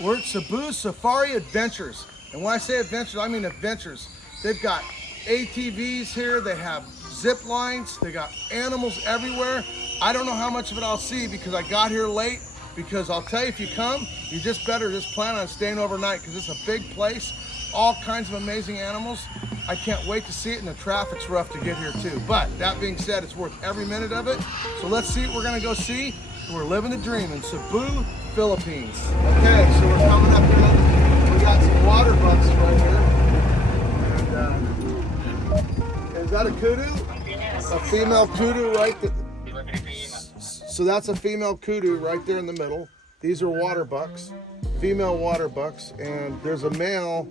We're at Cebu Safari Adventures. And when I say adventures, I mean adventures. They've got ATVs here, they have zip lines, they got animals everywhere. I don't know how much of it I'll see because I got here late. Because I'll tell you, if you come, you just better just plan on staying overnight because it's a big place. All kinds of amazing animals. I can't wait to see it, and the traffic's rough to get here too. But that being said, it's worth every minute of it. So let's see what we're gonna go see. We're living the dream in Cebu, Philippines. Okay, so we're coming up here. We got some water bucks right here. And is that a kudu? A female kudu right there. So that's a female kudu right there in the middle. These are water bucks, female water bucks, and there's a male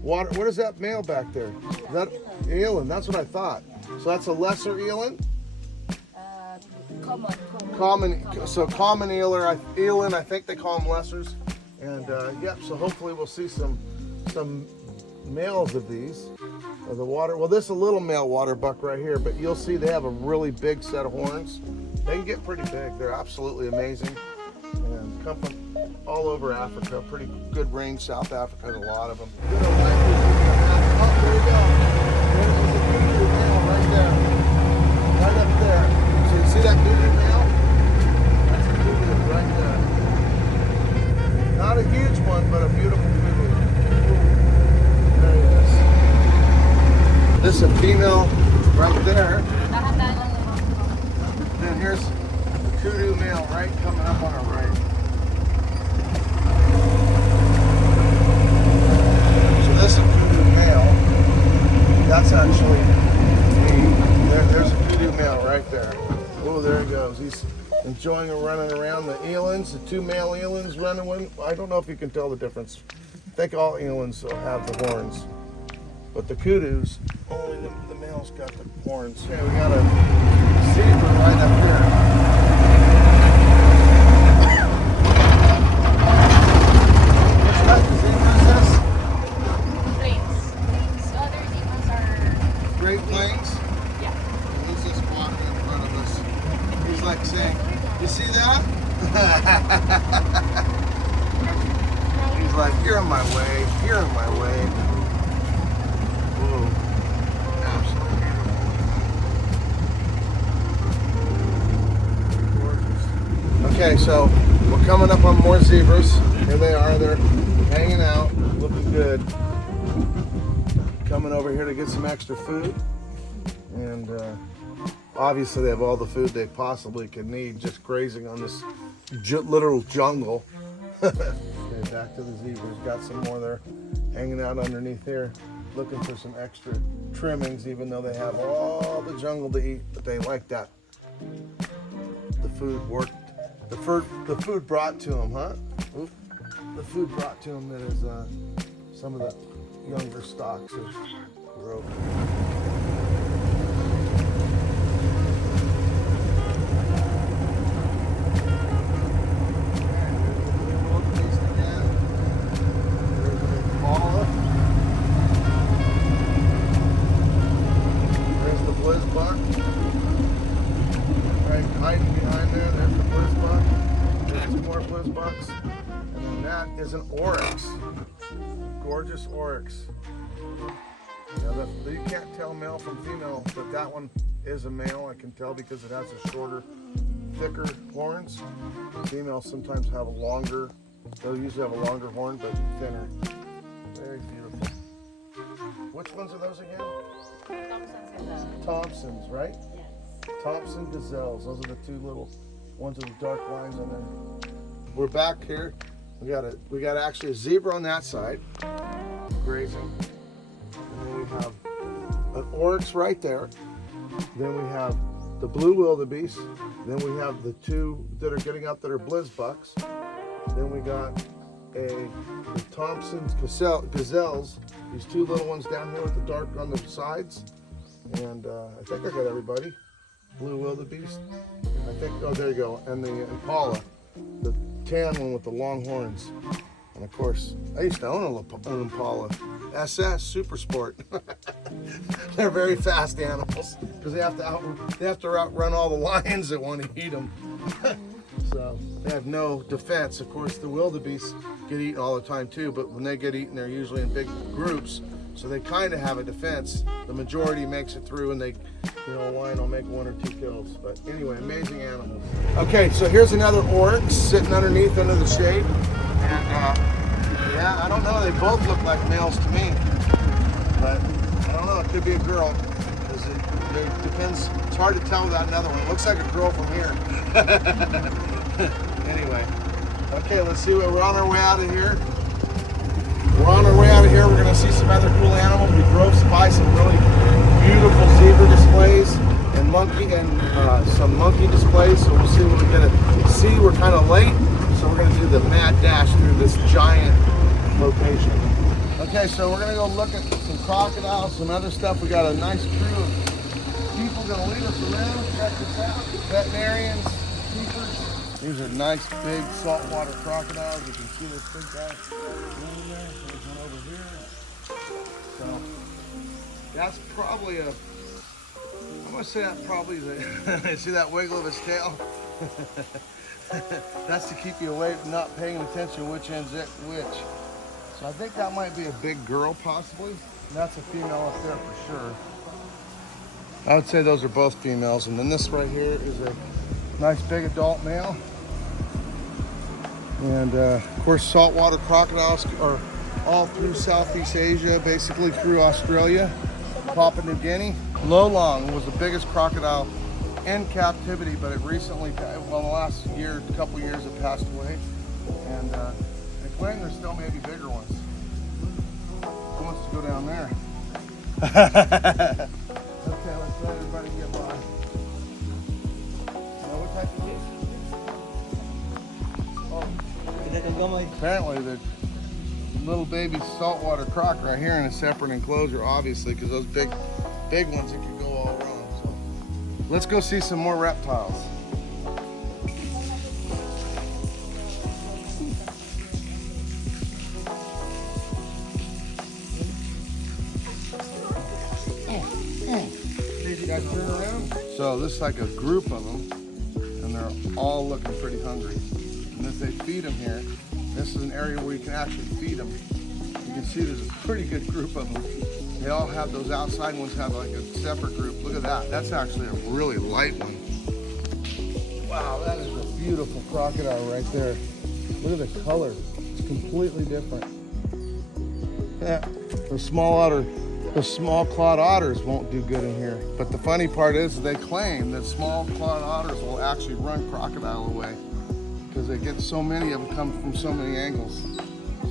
water. What is that male back there? Is that eland? That's what I thought. So that's a lesser eland. Common. So common eland. I think they call them lessers. And yep. So hopefully we'll see some males of these. Of the water. Well, this is a little male water buck right here, but you'll see they have a really big set of horns. They can get pretty big. They're absolutely amazing and come from all over Africa. Pretty good range. South Africa has a lot of them. Oh, there you go. There's a kudu male right there. Right up there. So you see that kudu male? That's a kudu right there. Not a huge one, but a beautiful kudu. There he is. This is a female right there. And here's the kudu male right coming up on our right. So this is a kudu male. That's actually there's a kudu male right there. Oh, there he goes. He's enjoying running around. The elands, the two male elands running with him. I don't know if you can tell the difference. I think all elands have the horns. But the kudus, only the males got the horns. Okay, we got a zebra right up there. What's that? The zebra is this? Plains. The other zebras are... Great Plains? Yeah. And he's just walking in front of us. He's like saying, you see that? He's like, you're in my way. You're in my way. Whoa. Absolutely beautiful. Okay, so we're coming up on more zebras. Here they are. They're hanging out, looking good. Coming over here to get some extra food. And obviously they have all the food they possibly could need just grazing on this literal jungle. Okay, back to the zebras. Got some more there hanging out underneath here. Looking for some extra trimmings, even though they have all the jungle to eat, but they like that. The food worked. The food brought to them, huh? Oop. The food brought to them that is some of the younger stalks of growth. Is an oryx, gorgeous oryx. Now you can't tell male from female, but that one is a male. I can tell because it has a shorter, thicker horns. Females sometimes have a longer. They'll usually have a longer horn, but thinner. Very beautiful. Which ones are those again? Thompsons, right? Yes. Thompson gazelles. Those are the two little ones with the dark lines on them. We're back here. We got actually a zebra on that side, grazing. And then we have an oryx right there. Then we have the blue wildebeest. Then we have the two that are getting up that are blizbucks. Then we got the Thompson gazelles. These two little ones down here with the dark on the sides. And I think I got everybody. Blue wildebeest. I think. Oh, there you go. And the impala. The tan one with the long horns. And of course, I used to own an impala. SS Super Sport. They're very fast animals because they have to outrun all the lions that want to eat them. So they have no defense. Of course, the wildebeest get eaten all the time too, but when they get eaten, they're usually in big groups, so they kind of have a defense. The majority makes it through, and they, you know, a lion will make 1 or 2 kills. But anyway, amazing animals. Okay, so here's another oryx sitting underneath under the shade. And yeah, I don't know, they both look like males to me, but I don't know, it could be a girl, because it depends. It's hard to tell without another one. It looks like a girl from here. Anyway, okay, let's see what we're on our way out of here. We're on our way out of here. We're gonna see some other cool animals. We drove by some really beautiful zebra displays and some monkey displays. So we'll see what we're gonna see. We're kind of late, so we're gonna do the mad dash through this giant location. Okay, so we're gonna go look at some crocodiles, some other stuff. We got a nice crew of people gonna lead us around. Check this out. Veterinarians, keepers. These are nice big saltwater crocodiles. You can see this big guy in there. There's one over here. So that's probably I'm gonna say that probably is see that wiggle of his tail? That's to keep you away, not paying attention which end's it which. So I think that might be a big girl possibly. And that's a female up there for sure. I would say those are both females. And then this right here is a nice big adult male. And of course, saltwater crocodiles are all through Southeast Asia, basically through Australia, Papua New Guinea. Lolong was the biggest crocodile in captivity, but it recently, well, in the last year, couple years, it passed away. And they claim there's still maybe bigger ones. Who wants to go down there? Okay, let's let everybody get by. What type of fish? Apparently the little baby saltwater croc right here in a separate enclosure, obviously, because those big ones, it could go all wrong. So let's go see some more reptiles. You guys turn around. So this is like a group of them, and they're all looking pretty hungry. And if they feed them here, this is an area where you can actually feed them. You can see there's a pretty good group of them. They all have those outside ones have like a separate group. Look at that. That's actually a really light one. Wow, that is a beautiful crocodile right there. Look at the color. It's completely different. Yeah, the small clawed otters won't do good in here. But the funny part is they claim that small clawed otters will actually run crocodile away because they get so many of them come from so many angles.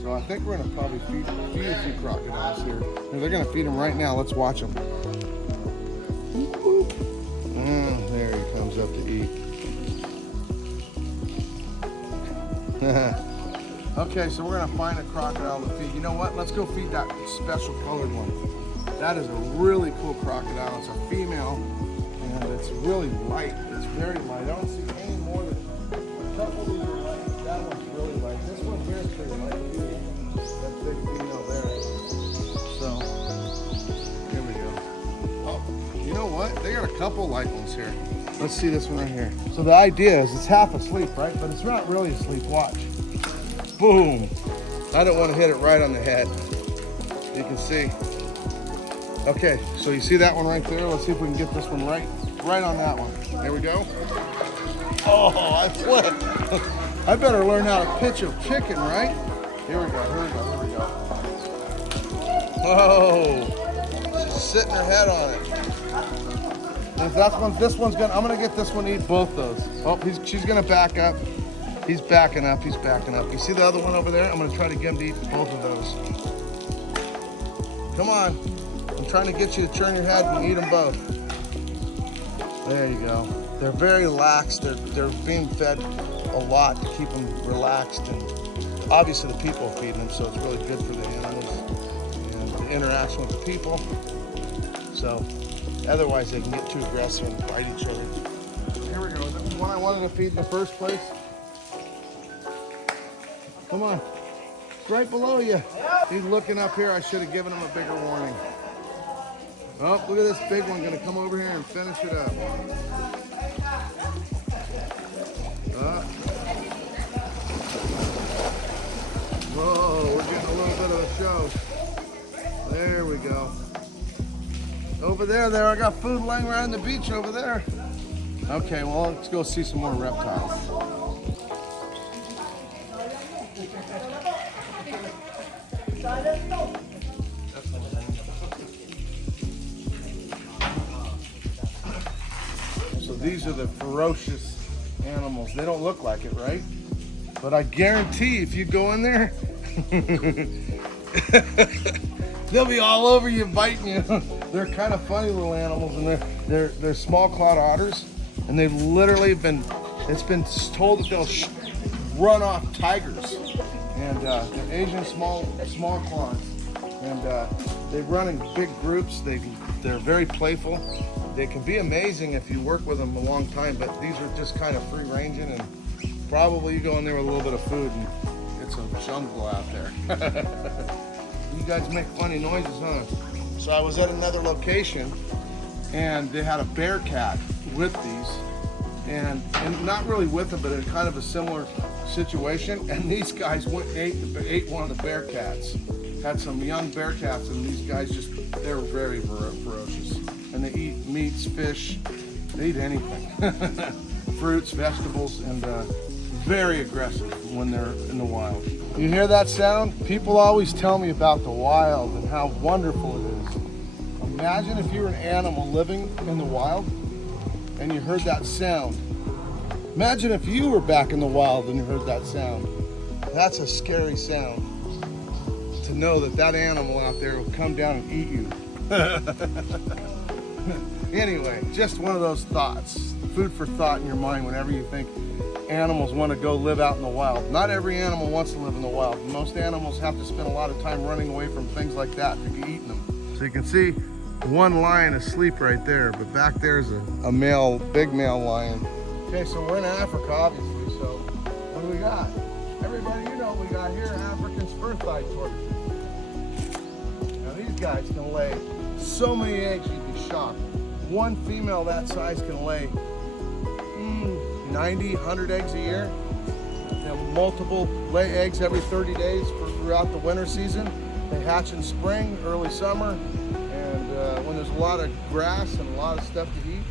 So I think we're gonna probably feed a few crocodiles here. And they're gonna feed them right now. Let's watch them. There he comes up to eat. Okay, so we're gonna find a crocodile to feed. You know what? Let's go feed that special colored one. That is a really cool crocodile. It's a female, and it's really light. It's very light. I don't see any more than a couple of these are light. That one's really light. This one here is pretty light too. That big female there. So here we go. Oh, you know what? They got a couple light ones here. Let's see this one right here. So the idea is it's half asleep, right? But it's not really asleep. Watch. Boom. I don't want to hit it right on the head. You can see. Okay, so you see that one right there? Let's see if we can get this one right on that one. There we go. Oh, I flipped. I better learn how to pitch a chicken, right? Here we go, here we go, here we go. Oh, she's sitting her head on it. This one's gonna, I'm gonna get this one to eat both those. Oh, she's gonna back up. He's backing up, he's backing up. You see the other one over there? I'm gonna try to get him to eat both of those. Come on. I'm trying to get you to turn your head and eat them both. There you go. They're very lax. They're being fed a lot to keep them relaxed, and obviously the people are feeding them, so it's really good for the animals and the interaction with the people. So otherwise they can get too aggressive and bite each other. Here we go. This is one I wanted to feed in the first place. Come on. It's right below you. He's looking up here. I should have given him a bigger warning. Oh, look at this big one gonna come over here and finish it up. for the show. There we go. Over there, I got food laying around the beach over there. Okay, well, let's go see some more reptiles. So these are the ferocious animals. They don't look like it, right? But I guarantee if you go in there, they'll be all over you, biting you. They're kind of funny little animals, and they're small clawed otters, and they've literally it's been told that they'll run off tigers, and they're Asian small claws, and they run in big groups. They're very playful. They can be amazing if you work with them a long time, but these are just kind of free ranging, and probably you go in there with a little bit of food, and it's a jungle out there. You guys make funny noises, huh? So I was at another location, and they had a bear cat with these, and not really with them, but in kind of a similar situation. And these guys went and ate one of the bear cats. Had some young bear cats, and these guys they're very ferocious. And they eat meats, fish, they eat anything. Fruits, vegetables, and very aggressive when they're in the wild. You hear that sound? People always tell me about the wild and how wonderful it is. Imagine if you were an animal living in the wild and you heard that sound. Imagine if you were back in the wild and you heard that sound. That's a scary sound. To know that animal out there will come down and eat you. Anyway, just one of those thoughts. Food for thought in your mind whenever you think animals want to go live out in the wild. Not every animal wants to live in the wild. Most animals have to spend a lot of time running away from things like that to get eaten them. So you can see one lion asleep right there, but back there's a big male lion. Okay, so we're in Africa, obviously, so what do we got? Everybody, you know what we got here, African spur-thigh tortoise. Now these guys can lay so many eggs you'd be shocked. One female that size can lay 90, 100 eggs a year. They have multiple lay eggs every 30 days throughout the winter season. They hatch in spring, early summer, and when there's a lot of grass and a lot of stuff to eat.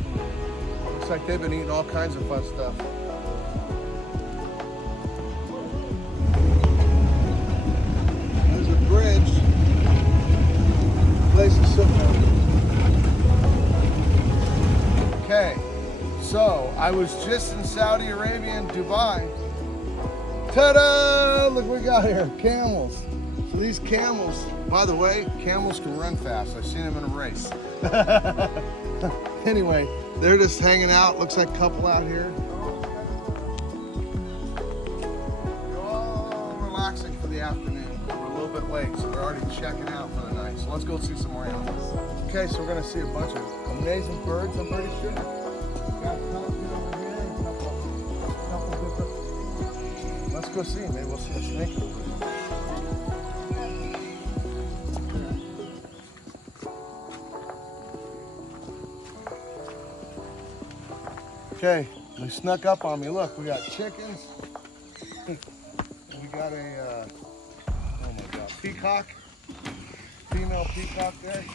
Looks like they've been eating all kinds of fun stuff. There's a bridge. Place is so good. Okay. So, I was just in Saudi Arabia and Dubai. Ta-da! Look what we got here, camels. So these camels, by the way, camels can run fast. I've seen them in a race. Anyway, they're just hanging out. Looks like a couple out here. They're all relaxing for the afternoon. We're a little bit late, so they're already checking out for the night. So let's go see some more animals. Okay, so we're gonna see a bunch of amazing birds, I'm pretty sure. Got a pelican over here and a couple different. Let's go see. Maybe we'll see a snake over there. Okay, they snuck up on me. Look, we got chickens. We got a, oh my God, peacock. Female peacock there.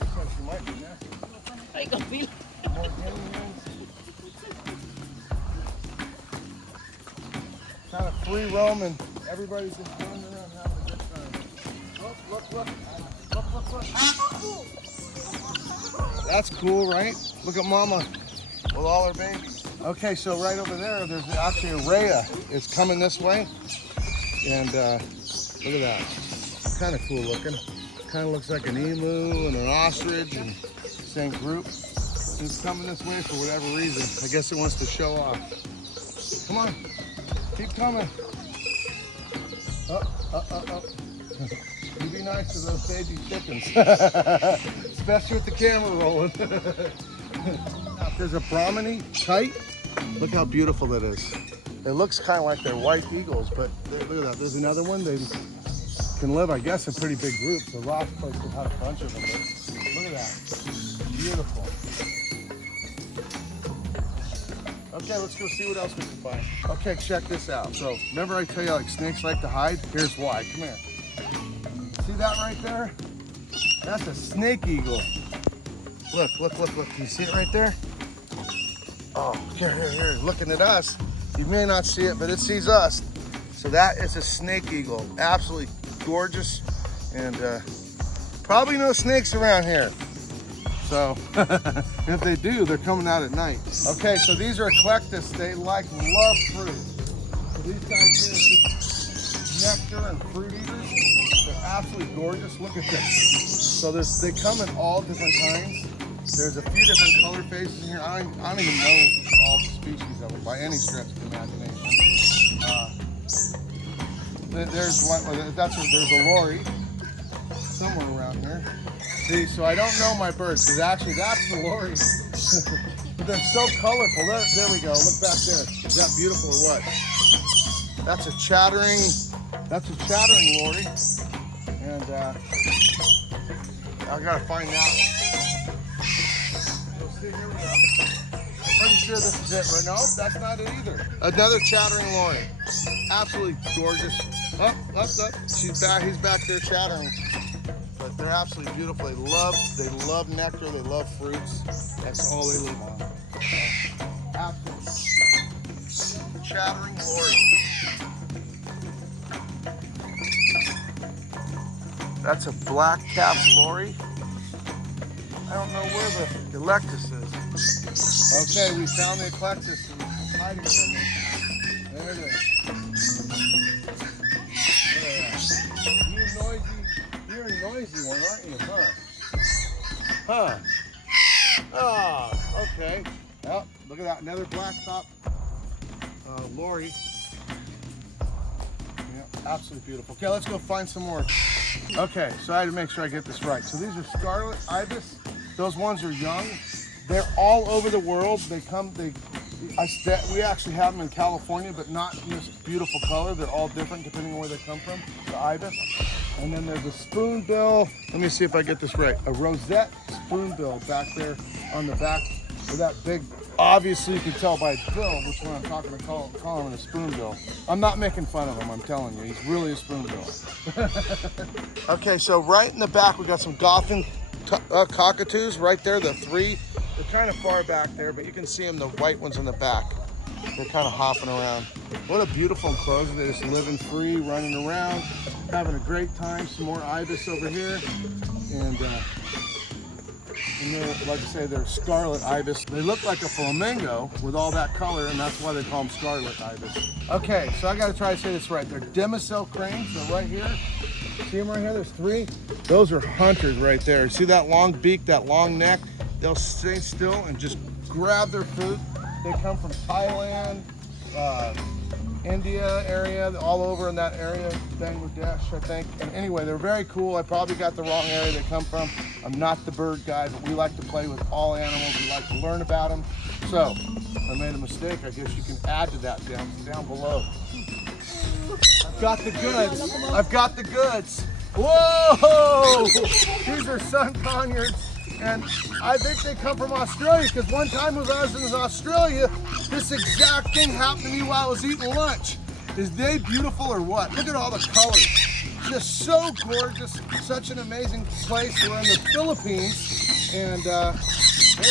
Looks like she might be nasty. More guinea hens. Kind of free roaming. Everybody's just running around having a good time. Look. Look. That's cool, right? Look at Mama with all her babies. Okay, so right over there, there's actually a rhea. It's coming this way. And look at that. Kind of cool looking. Kind of looks like an emu and an ostrich in the same group. It's coming this way for whatever reason. I guess it wants to show off. Come on, keep coming. Up. You be nice to those baby chickens. Especially with the camera rolling. There's a Brahmini kite. Look how beautiful that is. It looks kind of like they're white eagles, but look at that. There's another one. They can live, I guess, in pretty big groups. The Ross place has had a bunch of them. But look at that. Beautiful. Okay, let's go see what else we can find. Okay, check this out. So, remember I tell you like snakes like to hide? Here's why. Come here. See that right there? That's a snake eagle. Look. Can you see it right there? Oh, here, looking at us. You may not see it, but it sees us. So that is a snake eagle. Absolutely gorgeous. And probably no snakes around here. So if they do, they're coming out at night. Okay, so these are eclectus. They love fruit. So these guys here are just nectar and fruit eaters. They're absolutely gorgeous. Look at this. So they come in all different kinds. There's a few different color faces in here. I don't even know all the species of them by any stretch of the imagination. There's a lorry somewhere around here. See, so I don't know my birds, because actually that's the lorry. But they're so colorful. There we go. Look back there. Is that beautiful or what? That's a chattering lorry. And I gotta find that one. Here we go. Pretty sure this is it right now. Nope, that's not it either. Another chattering lorry. Absolutely gorgeous. Up. He's back there chattering. But they're absolutely beautiful. They love nectar. They love fruits. That's all they live on. Absolutely chattering lorry. That's a black-capped lorry. I don't know where the eclectus is. Okay, we found the eclectus and it's hiding from me. There it is. You're a noisy one, aren't you? Huh? Oh, okay. Oh, look at that, another blacktop lorry. Yeah, absolutely beautiful. Okay, let's go find some more. Okay, so I had to make sure I get this right. So these are scarlet ibis. Those ones are young. They're all over the world. We actually have them in California, but not in this beautiful color. They're all different depending on where they come from, the ibis. And then there's a spoonbill. Let me see if I get this right. A rosette spoonbill back there on the back of that big, obviously you can tell by its bill which one I'm talking to call him a spoonbill. I'm not making fun of him, I'm telling you. He's really a spoonbill. Okay, so right in the back we got some Goffin cockatoos right there, the three. They're kind of far back there, but you can see them, the white ones in the back. They're kind of hopping around. What a beautiful enclosure. They're just living free, running around, having a great time. Some more ibis over here. And they're, like I say, they're scarlet ibis. They look like a flamingo with all that color, and that's why they call them scarlet ibis. Okay, so I got to try to say this right. They're demoiselle cranes. They're right here. See them right here? There's three. Those are hunters right there. See that long beak, that long neck? They'll stay still and just grab their food. They come from Thailand, India area, all over in that area, Bangladesh, I think. And anyway, they're very cool. I probably got the wrong area they come from. I'm not the bird guy, but we like to play with all animals. We like to learn about them. So, if I made a mistake, I guess you can add to that down below. I've got the goods. I've got the goods. Whoa! These are sun conures. And I think they come from Australia, because one time when I was in Australia, this exact thing happened to me while I was eating lunch. Is they beautiful or what? Look at all the colors. Just so gorgeous. Such an amazing place. We're in the Philippines, and they're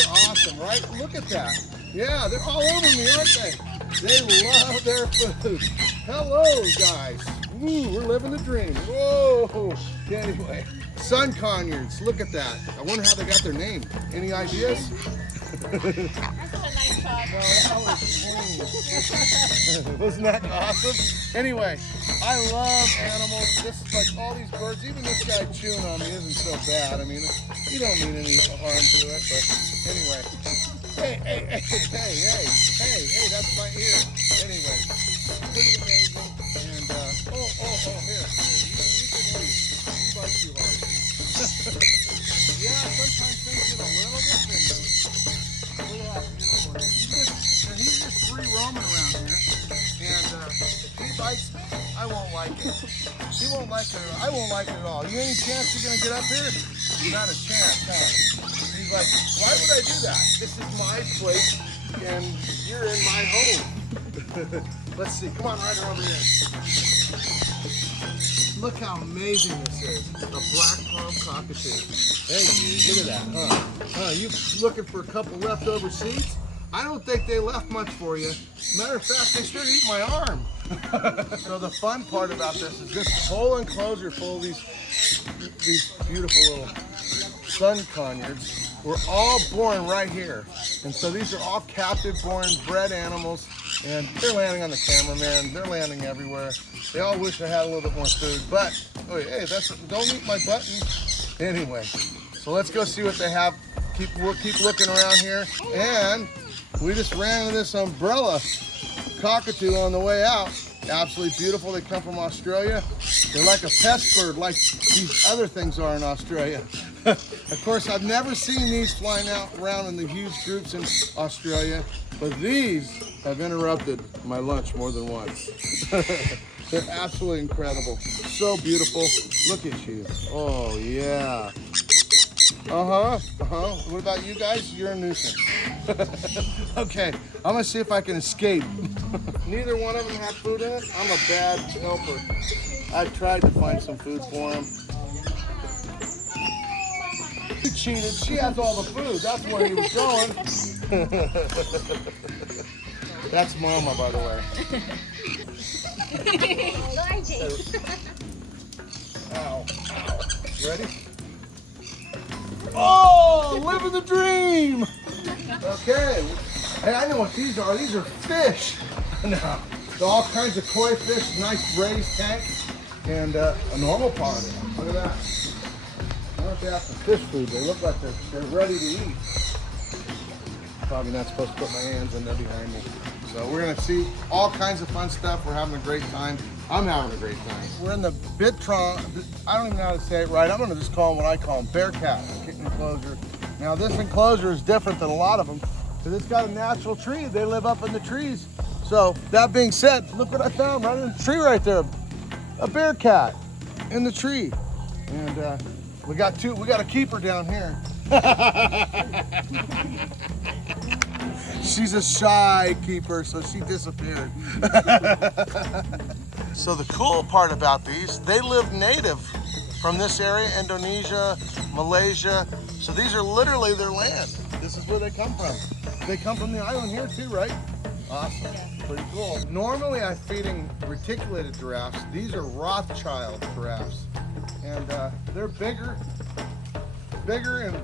awesome, right? Look at that. Yeah, they're all over me, aren't they? They love their food. Hello, guys. Ooh, we're living the dream. Whoa. Anyway. Sun conures, look at that. I wonder how they got their name. Any ideas? That's a nice shot. No, that was clean. Wasn't that awesome? Anyway, I love animals. Just like all these birds, even this guy chewing on me isn't so bad. I mean, you don't mean any harm to it, but anyway. Hey, that's my ear. Anyway, pretty amazing. And, here, you can leave. You bite too hard. Yeah, sometimes things get a little bit thin. Look at that beautiful. He's just free roaming around here. And if he bites me, I won't like it. He won't like it at all. I won't like it at all. You any chance you're going to get up here? Not a chance, huh? He's like, why would I do that? This is my place, and you're in my home. Let's see. Come on, right over here. look how amazing this is. A black palm cockatoo. Hey, look at that, huh? You looking for a couple leftover seeds? I don't think they left much for you. Matter of fact, they started eating my arm. So the fun part about this is this whole enclosure full of these beautiful little sun conures were all born right here. And so these are all captive born bred animals, and they're landing on the cameraman, they're landing everywhere. They all wish I had a little bit more food, but oh, hey, don't eat my button. Anyway, so let's go see what they have. We'll keep looking around here, and we just ran into this umbrella cockatoo on the way out. Absolutely beautiful. They come from Australia. They're like a pest bird, like these other things are in Australia. Of course, I've never seen these flying out around in the huge groups in Australia, but these have interrupted my lunch more than once. They're absolutely incredible. So beautiful. Look at you. Oh, yeah. What about you guys? You're a nuisance. Okay, I'm gonna see if I can escape. Neither one of them have food in it. I'm a bad helper. I tried to find some food for them. You cheated. She has all the food. That's where he was going. That's Mama, by the way. Ow. You ready? Oh, living the dream. Okay. Hey, I know what these are. These are fish. No, all kinds of koi fish, nice raised tank, and a normal pond. Look at that. I wonder if they have some fish food. They look like they're ready to eat. Probably not supposed to put my hands in there behind me. So we're gonna see all kinds of fun stuff. We're having a great time. I'm having a great time. We're in the Bitron, I don't even know how to say it right. I'm gonna just call them what I call them, bear cat enclosure. Now this enclosure is different than a lot of them because it's got a natural tree. They live up in the trees. So that being said, look what I found right in the tree right there. A bear cat in the tree. And we got a keeper down here. She's a shy keeper, so she disappeared. So the cool part about these, they live native from this area, Indonesia, Malaysia. So these are literally their land. This is where they come from. They come from the island here too, right? Awesome, pretty cool. Normally I'm feeding reticulated giraffes. These are Rothschild giraffes. And they're bigger and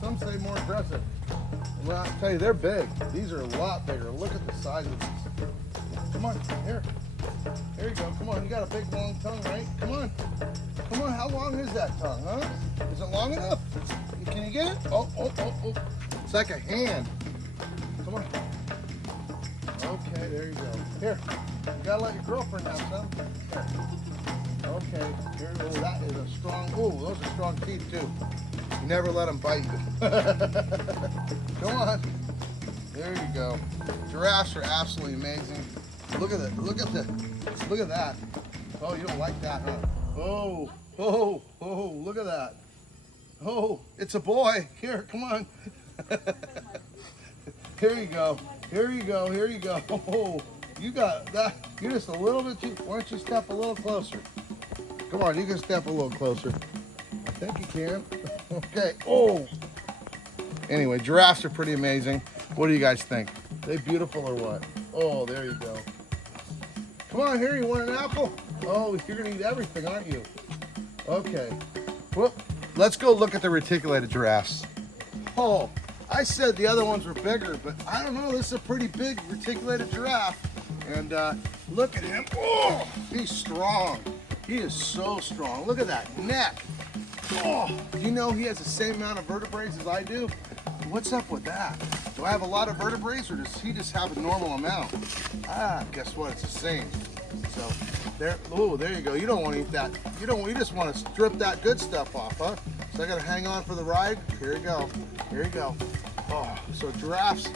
some say more aggressive. Well, I'll tell you, they're big. These are a lot bigger. Look at the size of these. Come on, here. There you go. Come on, you got a big long tongue, right? Come on. Come on, how long is that tongue, huh? Is it long enough? Can you get it? Oh. It's like a hand. Come on. Okay, there you go. Here, you gotta let your girlfriend have some. Here. Okay, here, oh, that is a strong, oh, those are strong teeth too. You never let them bite you. Come on. There you go. Giraffes are absolutely amazing. Look at that. Look at that. Oh, you don't like that, huh? Oh, look at that. Oh, it's a boy. Here, come on. Here you go. Oh, you got that. You're just a little bit too, why don't you step a little closer? Come on, you can step a little closer. I think you can. Okay. Oh. Anyway, giraffes are pretty amazing. What do you guys think? Are they beautiful or what? Oh, there you go. Come on, here, you want an apple? Oh, you're gonna eat everything, aren't you? Okay. Well, let's go look at the reticulated giraffes. Oh, I said the other ones were bigger, but I don't know, this is a pretty big reticulated giraffe. And look at him. Oh, he's strong. He is so strong. Look at that neck. Oh, you know he has the same amount of vertebrae as I do? What's up with that? Do I have a lot of vertebrae or does he just have a normal amount? Guess what? It's the same. So there, oh, there you go. You don't want to eat that. You just want to strip that good stuff off, huh? So I got to hang on for the ride. Here you go. Oh, so giraffes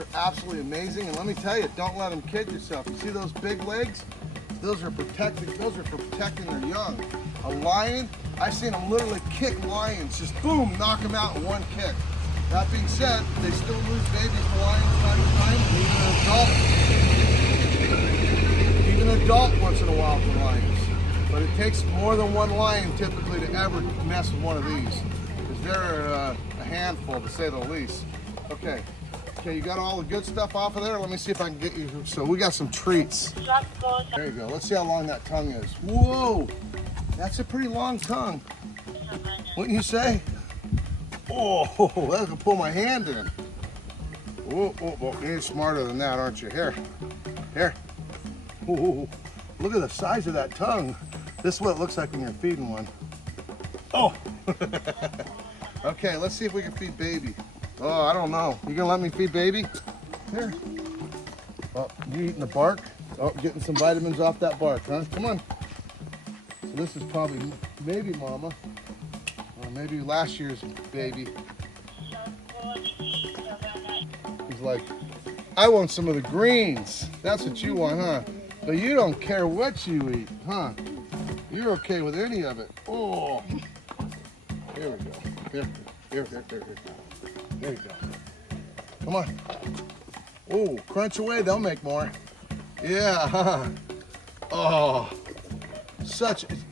are absolutely amazing. And let me tell you, don't let them kid yourself. You see those big legs? Those are for protecting their young. A lion, I've seen them literally kick lions, just boom, knock them out in one kick. That being said, they still lose babies to lions time to time, and even an adult once in a while for lions. But But it takes more than one lion typically to ever mess with one of these, because they're a handful to say the least. Okay, you got all the good stuff off of there? Let me see if I can get you. So we got some treats. There you go. Let's see how long that tongue is. Whoa, that's a pretty long tongue. Wouldn't you say? Oh, that could pull my hand in. Whoa, you're smarter than that, aren't you? Here. Ooh, look at the size of that tongue. This is what it looks like when you're feeding one. Oh! Okay, let's see if we can feed baby. Oh, I don't know. You gonna let me feed baby? Here. Oh, you eating the bark? Oh, getting some vitamins off that bark, huh? Come on. So this is probably baby mama. Or maybe last year's baby. He's like, I want some of the greens. That's what you want, huh? But you don't care what you eat, huh? You're okay with any of it. Oh, here we go. Here. There you go. Come on. Oh, crunch away, they'll make more. Yeah, huh? Oh,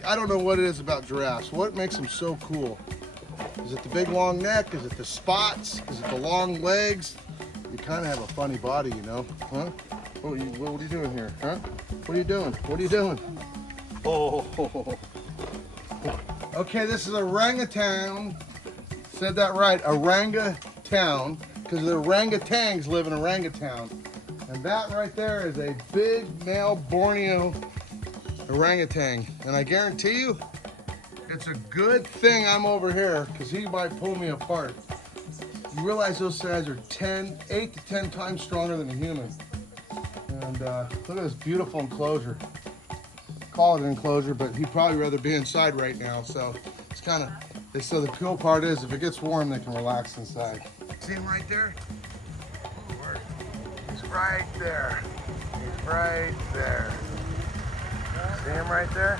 I don't know what it is about giraffes. What makes them so cool? Is it the big long neck? Is it the spots? Is it the long legs? You kind of have a funny body, you know, huh? What are you doing here, huh? What are you doing? Oh. Okay, this is orangutan. Said that right, orangutan, because the orangutans live in orangutan. And that right there is a big male Borneo orangutan. And I guarantee you, it's a good thing I'm over here, because he might pull me apart. You realize those guys are 8 to 10 times stronger than a human. And look at this beautiful enclosure. Call it an enclosure, but he'd probably rather be inside right now. So it's kind of, so the cool part is if it gets warm, they can relax inside. See him right there? He's right there. He's right there. See him right there?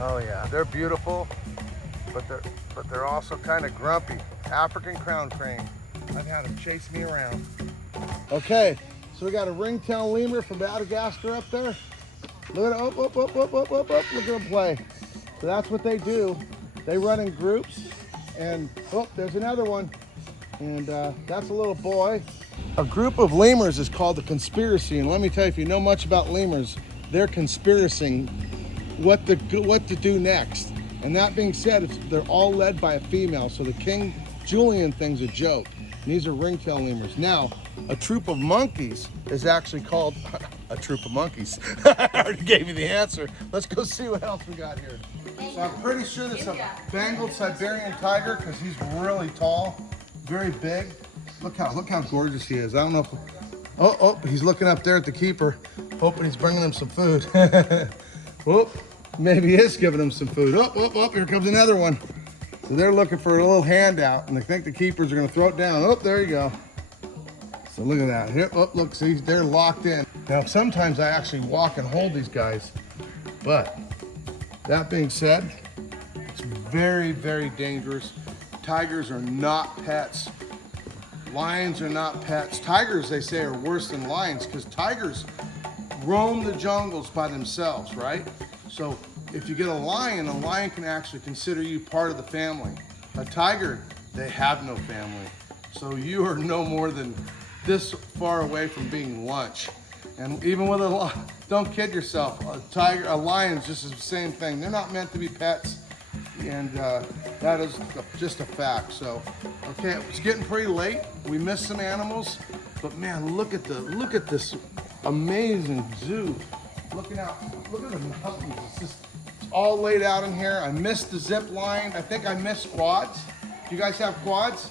Oh yeah, they're beautiful, but they're also kind of grumpy. African crown crane. I've had them chase me around. Okay, so we got a ringtail lemur from Madagascar up there. Look at it, up. Look at them play. So that's what they do. They run in groups, and there's another one. And that's a little boy. A group of lemurs is called the conspiracy, and let me tell you, if you know much about lemurs, they're conspiracying what to do next. And that being said, they're all led by a female, so the King Julian thing's a joke. And these are ringtail lemurs. Now, a troop of monkeys is actually called a troop of monkeys. I already gave you the answer. Let's go see what else we got here. So I'm pretty sure that's a Bengal Siberian tiger, because he's really tall, very big. Look how gorgeous he is. I don't know if, he's looking up there at the keeper, hoping he's bringing him some food. Maybe he is giving him some food. Here comes another one. So they're looking for a little handout, and they think the keepers are gonna throw it down. There you go. So look at that. Here, look, see, they're locked in. Now, sometimes I actually walk and hold these guys, but that being said, it's very, very dangerous. Tigers are not pets. Lions are not pets. Tigers, they say, are worse than lions, because tigers roam the jungles by themselves, right? So if you get a lion can actually consider you part of the family. A tiger, they have no family. So you are no more than this far away from being lunch. And even with don't kid yourself, a lion's just the same thing. They're not meant to be pets, and that is just a fact. So, okay, it's getting pretty late. We missed some animals, but man, look at this amazing zoo. Look at the mountains. It's all laid out in here. I missed the zip line. I think I missed quads. Do you guys have quads?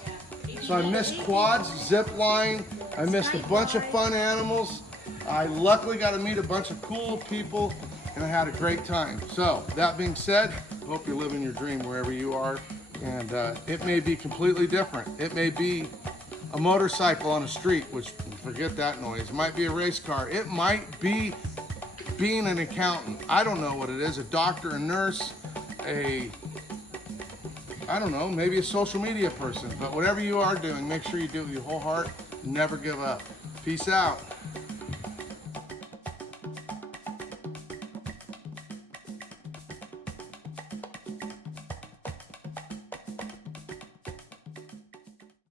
So I missed quads, zip line. I missed a bunch of fun animals. I luckily got to meet a bunch of cool people, and I had a great time. So that being said, I hope you're living your dream wherever you are. And it may be completely different. It may be a motorcycle on a street, which forget that noise. It might be a race car. It might be being an accountant. I don't know what it is. A doctor, a nurse, I don't know, maybe a social media person. But whatever you are doing, make sure you do it with your whole heart. Never give up. Peace out.